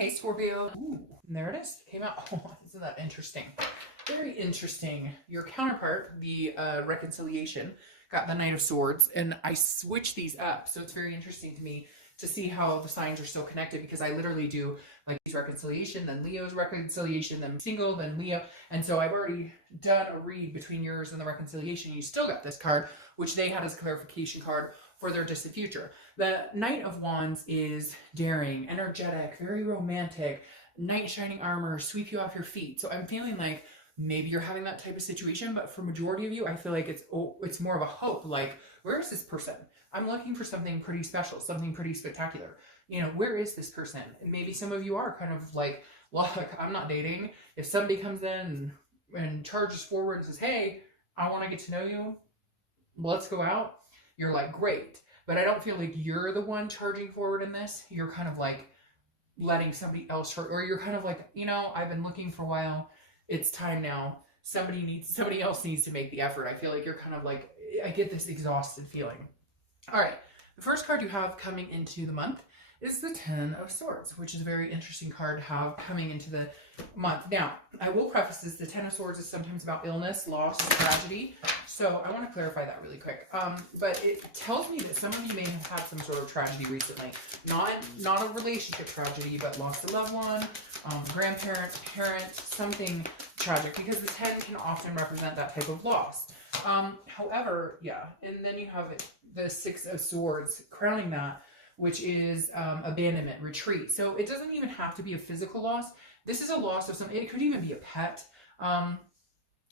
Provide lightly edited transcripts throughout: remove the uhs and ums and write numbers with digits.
Hey, Scorpio. Ooh, and there it is. Came out. Oh, isn't that interesting? Very interesting. Your counterpart, the reconciliation, got the Knight of Swords, and I switched these up. So it's very interesting to me to see how the signs are still connected, because I literally do like these reconciliation, then Leo's reconciliation, then single, then Leo. And so I've already done a read between yours and the reconciliation. You still got this card, which they had as a clarification card for their distant future. The Knight of Wands is daring, energetic, very romantic, knight in shining armor, sweep you off your feet. So I'm feeling like maybe you're having that type of situation, but for majority of you, I feel like it's more of a hope. Like, where is this person? I'm looking for something pretty special, something pretty spectacular. You know, where is this person? And maybe some of you are kind of like, look, I'm not dating. If somebody comes in and charges forward and says, hey, I want to get to know you, let's go out, you're like, great. But I don't feel like you're the one charging forward in this. You're kind of like letting somebody else charge, or you're kind of like, you know, I've been looking for a while. It's time now. Somebody else needs to make the effort. I feel like you're kind of like, I get this exhausted feeling. All right. The first card you have coming into the month is the Ten of Swords, which is a very interesting card to have coming into the month. Now, I will preface this, the Ten of Swords is sometimes about illness, loss, tragedy. So I want to clarify that really quick. But it tells me that some of you may have had some sort of tragedy recently. Not a relationship tragedy, but lost a loved one, grandparent, parent, something tragic, because the 10 can often represent that type of loss. However, yeah, and then you have the Six of Swords crowning that, which is abandonment, retreat. So it doesn't even have to be a physical loss. This is a loss of something. It could even be a pet.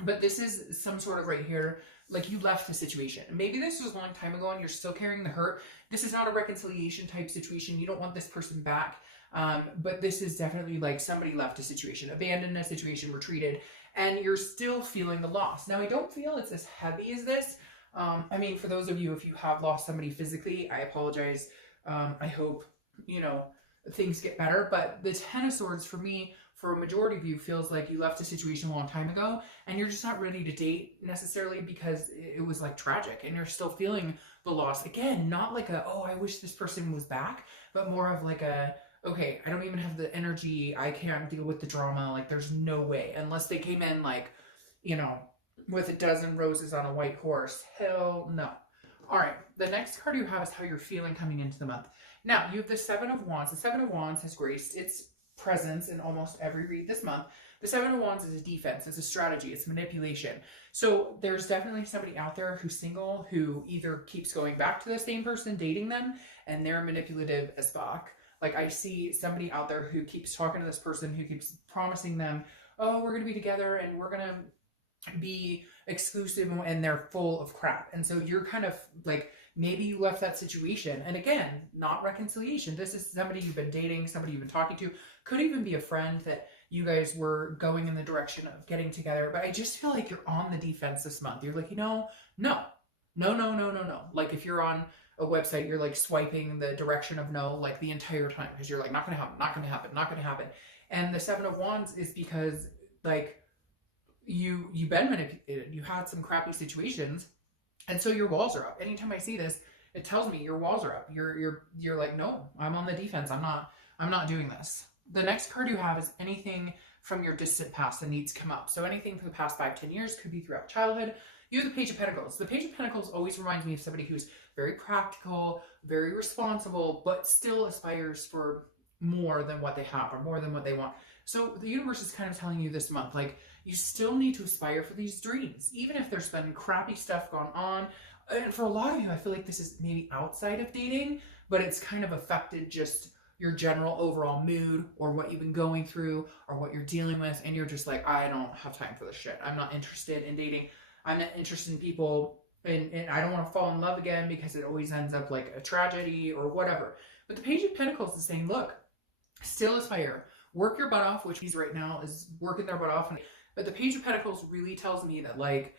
But this is some sort of right here, like you left the situation. Maybe this was a long time ago and you're still carrying the hurt. This is not a reconciliation type situation. You don't want this person back. But this is definitely like somebody left a situation, abandoned a situation, retreated, and you're still feeling the loss. Now, I don't feel it's as heavy as this. I mean, for those of you, if you have lost somebody physically, I apologize. I hope, you know, things get better. But the Ten of Swords, for me, for a majority of you, feels like you left a situation a long time ago and you're just not ready to date necessarily because it was like tragic and you're still feeling the loss. Again, not like a, oh, I wish this person was back, but more of like a, okay, I don't even have the energy. I can't deal with the drama. Like, there's no way, unless they came in like, you know, with a dozen roses on a white horse. Hell no. All right, the next card you have is how you're feeling coming into the month. Now, you have the Seven of Wands. The Seven of Wands has graced its presence in almost every read this month. The Seven of Wands is a defense, it's a strategy, it's manipulation. So there's definitely somebody out there who's single who either keeps going back to the same person, dating them, and they're manipulative as fuck. Like, I see somebody out there who keeps talking to this person, who keeps promising them, oh, we're going to be together and we're going to be exclusive, and they're full of crap. And so you're kind of like, maybe you left that situation. And again, not reconciliation. This is somebody you've been dating, somebody you've been talking to. Could even be a friend that you guys were going in the direction of getting together. But I just feel like you're on the defense this month. You're like, you know, no. Like, if you're on a website, you're like swiping the direction of no, like the entire time, because you're like, not going to happen, not going to happen, not going to happen. And the Seven of Wands is because like you've been manipulated. You had some crappy situations. And so your walls are up. Anytime I see this, it tells me your walls are up. You're like, no, I'm on the defense. I'm not doing this. The next card you have is anything from your distant past that needs to come up. So anything from the past 5-10 years, could be throughout childhood. You have the Page of Pentacles. The Page of Pentacles always reminds me of somebody who's very practical, very responsible, but still aspires for more than what they have or more than what they want. So the universe is kind of telling you this month, like, you still need to aspire for these dreams, even if there's been crappy stuff going on. And for a lot of you, I feel like this is maybe outside of dating, but it's kind of affected just your general overall mood or what you've been going through or what you're dealing with. And you're just like, I don't have time for this shit. I'm not interested in dating. I'm not interested in people. And I don't want to fall in love again because it always ends up like a tragedy or whatever. But the Page of Pentacles is saying, look, still aspire. Work your butt off, which he's right now is working their butt off. But the Page of Pentacles really tells me that, like,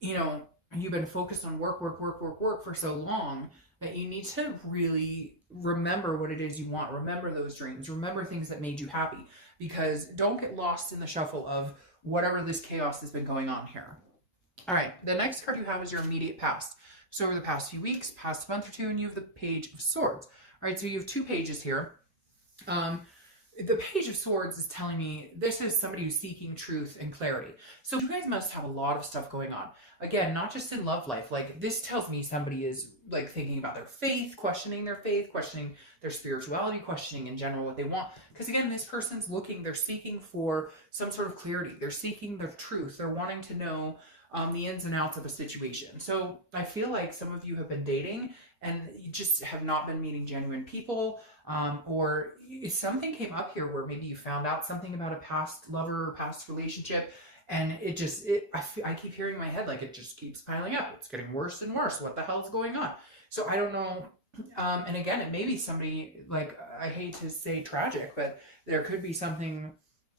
you know, you've been focused on work for so long that you need to really remember what it is you want. Remember those dreams. Remember things that made you happy. Because don't get lost in the shuffle of whatever this chaos has been going on here. All right, the next card you have is your immediate past. So over the past few weeks, past month or two, and you have the Page of Swords. All right, so you have two pages here. the Page of Swords is telling me this is somebody who's seeking truth and clarity. So you guys must have a lot of stuff going on. Again, not just in love life. Like, this tells me somebody is like thinking about their faith, questioning their spirituality, questioning in general what they want. Because again, this person's looking, they're seeking for some sort of clarity. They're seeking their truth. They're wanting to know the ins and outs of a situation. So I feel like some of you have been dating and you just have not been meeting genuine people, or something came up here where maybe you found out something about a past lover or past relationship, and I keep hearing in my head like it just keeps piling up. It's getting worse and worse. What the hell's going on? So I don't know. And again, it may be somebody, like, I hate to say tragic, but there could be something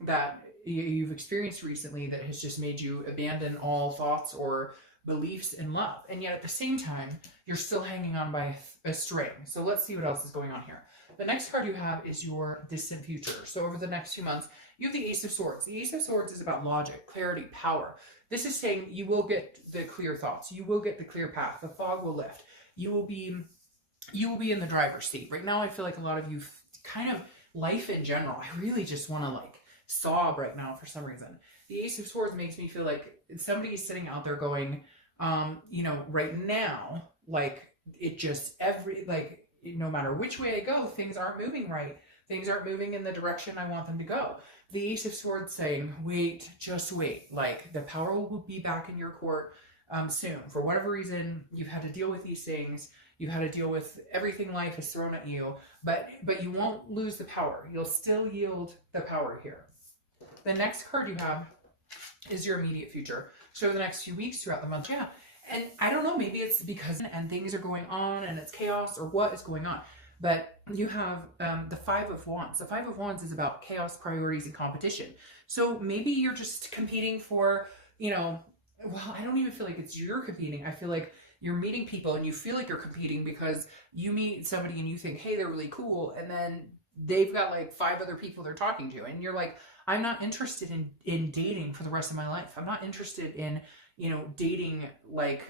that you've experienced recently that has just made you abandon all thoughts or beliefs in love. And yet at the same time, you're still hanging on by a string. So let's see what else is going on here. The next card you have is your distant future. So over the next few months, you have the Ace of Swords. The Ace of Swords is about logic, clarity, power. This is saying you will get the clear thoughts. You will get the clear path. The fog will lift. You will be in the driver's seat. Right now, I feel like a lot of you kind of life in general. I really just want to like sob right now for some reason. The Ace of Swords makes me feel like somebody is sitting out there going, right now, like it just no matter which way I go, things aren't moving right. Things aren't moving in the direction I want them to go. The Ace of Swords saying, wait, just wait. Like the power will be back in your court soon. For whatever reason, you've had to deal with these things. You've had to deal with everything life has thrown at you, but you won't lose the power. You'll still yield the power here. The next card you have is your immediate future. So the next few weeks throughout the month, yeah. And I don't know, maybe it's because and things are going on and it's chaos or what is going on. But you have the Five of Wands. The Five of Wands is about chaos, priorities, and competition. So maybe you're just competing for, I don't even feel like it's you're competing. I feel like you're meeting people and you feel like you're competing because you meet somebody and you think, hey, they're really cool. And then they've got like 5 other people they're talking to. And you're like, I'm not interested in dating for the rest of my life. I'm not interested in, dating like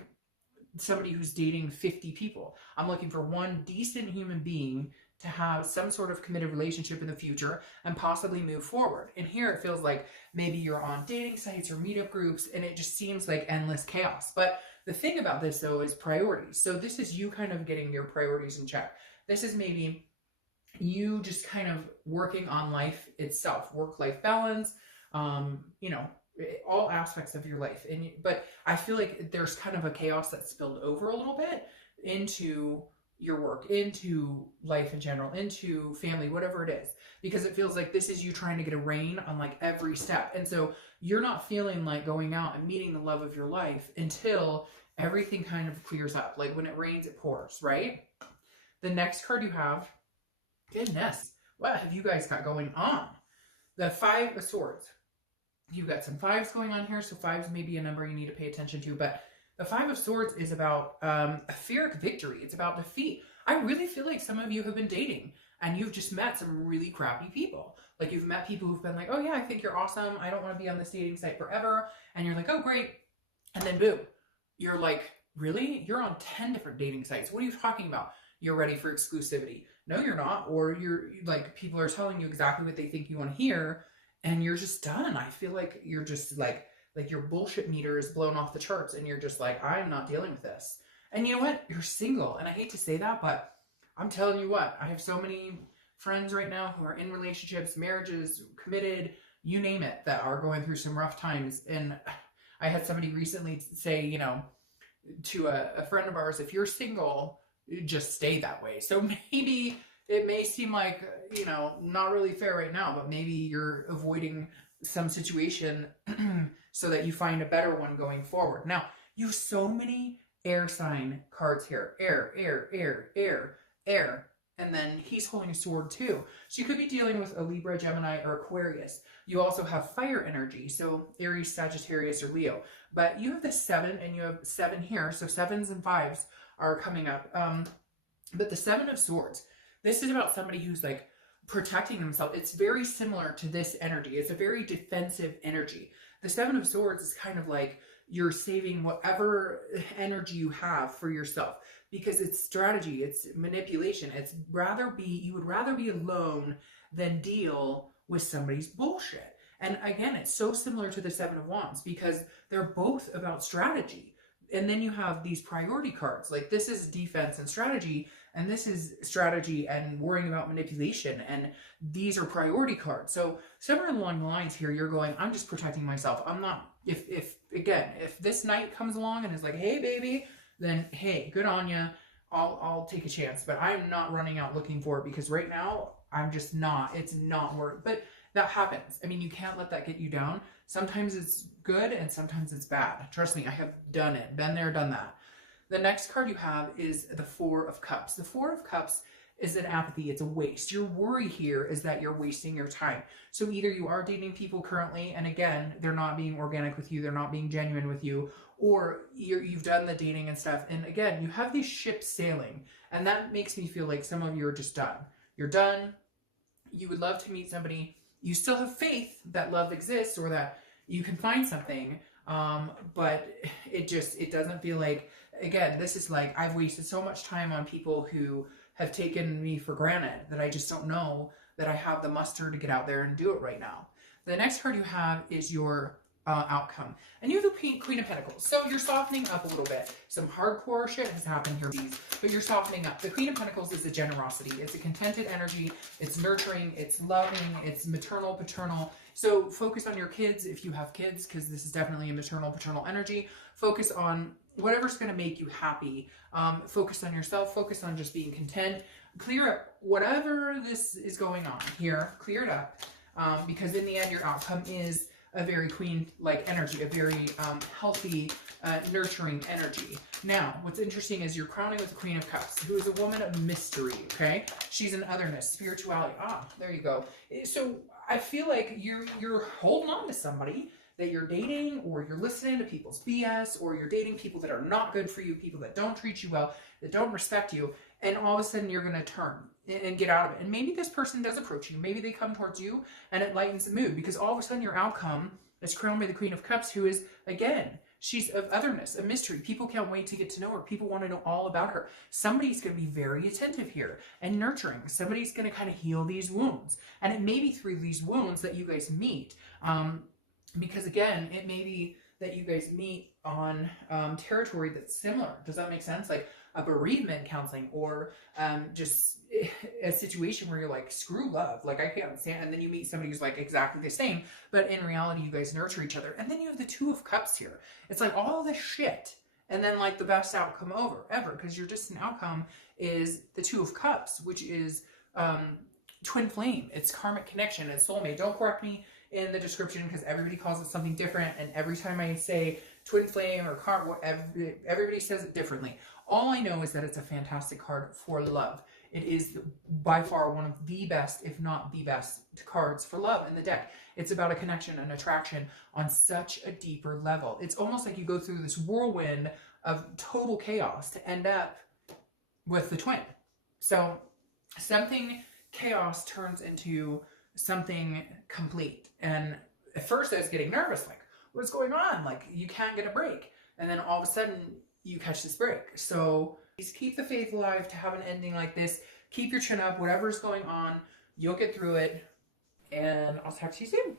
somebody who's dating 50 people. I'm looking for one decent human being to have some sort of committed relationship in the future and possibly move forward. And here it feels like maybe you're on dating sites or meetup groups and it just seems like endless chaos. But the thing about this though is priorities. So this is you kind of getting your priorities in check. This is maybe you just kind of working on life itself, work-life balance, all aspects of your life. But I feel like there's kind of a chaos that spilled over a little bit into your work, into life in general, into family, whatever it is, because it feels like this is you trying to get a rein on like every step. And so you're not feeling like going out and meeting the love of your life until everything kind of clears up. Like when it rains, it pours, right? The next card you have, goodness, what have you guys got going on? The Five of Swords. You've got some 5s going on here, so 5s may be a number you need to pay attention to, but the Five of Swords is about a Pyrrhic victory. It's about defeat. I really feel like some of you have been dating and you've just met some really crappy people. Like you've met people who've been like, oh yeah, I think you're awesome. I don't want to be on this dating site forever. And you're like, oh great. And then boom, you're like, really? You're on 10 different dating sites. What are you talking about? You're ready for exclusivity. No, you're not. Or you're like, people are telling you exactly what they think you want to hear. And you're just done. I feel like you're just like your bullshit meter is blown off the charts and you're just like, I'm not dealing with this. And you know what? You're single. And I hate to say that, but I'm telling you what, I have so many friends right now who are in relationships, marriages, committed, you name it, that are going through some rough times. And I had somebody recently say, to a friend of ours, if you're single, just stay that way. So maybe it may seem like, not really fair right now, but maybe you're avoiding some situation so that you find a better one going forward. Now, you have so many air sign cards here. Air, air, air, air, air. And then he's holding a sword too. So you could be dealing with a Libra, Gemini, or Aquarius. You also have fire energy. So Aries, Sagittarius, or Leo. But you have the 7 and you have 7 here. So 7s and 5s are coming up. But the 7 of Swords, this is about somebody who's like protecting themselves. It's very similar to this energy. It's a very defensive energy. The 7 of Swords is kind of like you're saving whatever energy you have for yourself because it's strategy, it's manipulation. You would rather be alone than deal with somebody's bullshit. And again, it's so similar to the Seven of Wands because they're both about strategy. And then you have these priority cards. Like this is defense and strategy, and this is strategy and worrying about manipulation. And these are priority cards. So somewhere along the lines here, you're going, I'm just protecting myself. I'm not, if this knight comes along and is like, hey baby, then hey, good on you. I'll take a chance, but I'm not running out looking for it because right now I'm just not, it's not worth, but that happens. I mean, you can't let that get you down. Sometimes it's good and sometimes it's bad. Trust me, I have done it, been there, done that. The next card you have is the Four of Cups. The Four of Cups is an apathy. It's a waste. Your worry here is that you're wasting your time. So either you are dating people currently, and again, they're not being organic with you, they're not being genuine with you, or you've done the dating and stuff. And again, you have these ships sailing, and that makes me feel like some of you are just done. You're done. You would love to meet somebody. You still have faith that love exists or that you can find something. But it doesn't feel like, again, this is like, I've wasted so much time on people who have taken me for granted that I just don't know that I have the muster to get out there and do it right now. The next card you have is your outcome. And you have the Queen of Pentacles. So you're softening up a little bit. Some hardcore shit has happened here, but you're softening up. The Queen of Pentacles is a generosity. It's a contented energy. It's nurturing. It's loving. It's maternal, paternal. So focus on your kids if you have kids, because this is definitely a maternal, paternal energy. Focus on whatever's going to make you happy. Focus on yourself. Focus on just being content. Clear up whatever this is going on here. Clear it up. Because in the end, your outcome is a very queen-like energy, a very healthy, nurturing energy. Now, what's interesting is you're crowning with the Queen of Cups, who is a woman of mystery, okay? She's an otherness, spirituality. Ah, there you go. So I feel like you're holding on to somebody that you're dating, or you're listening to people's BS, or you're dating people that are not good for you, people that don't treat you well, that don't respect you, and all of a sudden you're going to turn and get out of it. And maybe this person does approach you. Maybe they come towards you and it lightens the mood, because all of a sudden your outcome is crowned by the Queen of Cups, who is, again, she's of otherness, a mystery. People can't wait to get to know her. People want to know all about her. Somebody's going to be very attentive here and nurturing. Somebody's going to kind of heal these wounds. And it may be through these wounds that you guys meet. Because again, it may be that you guys meet on territory that's similar. Does that make sense? Like a bereavement counseling, or just a situation where you're like, screw love, like I can't stand, and then you meet somebody who's like exactly the same, but in reality you guys nurture each other. And then you have the Two of Cups here. It's like all this shit, and then like the best outcome ever, because your distant outcome is the Two of Cups, which is twin flame. It's karmic connection. It's soulmate. Don't correct me in the description, because everybody calls it something different, and every time I say twin flame or karma, everybody says it differently. All I know is that it's a fantastic card for love. It is by far one of the best, if not the best, cards for love in the deck. It's about a connection, an attraction on such a deeper level. It's almost like you go through this whirlwind of total chaos to end up with the twin. So something chaos turns into something complete. And at first I was getting nervous, like, what's going on? Like, you can't get a break. And then all of a sudden you catch this break. So please keep the faith alive to have an ending like this. Keep your chin up, whatever's going on, you'll get through it. And I'll talk to you soon.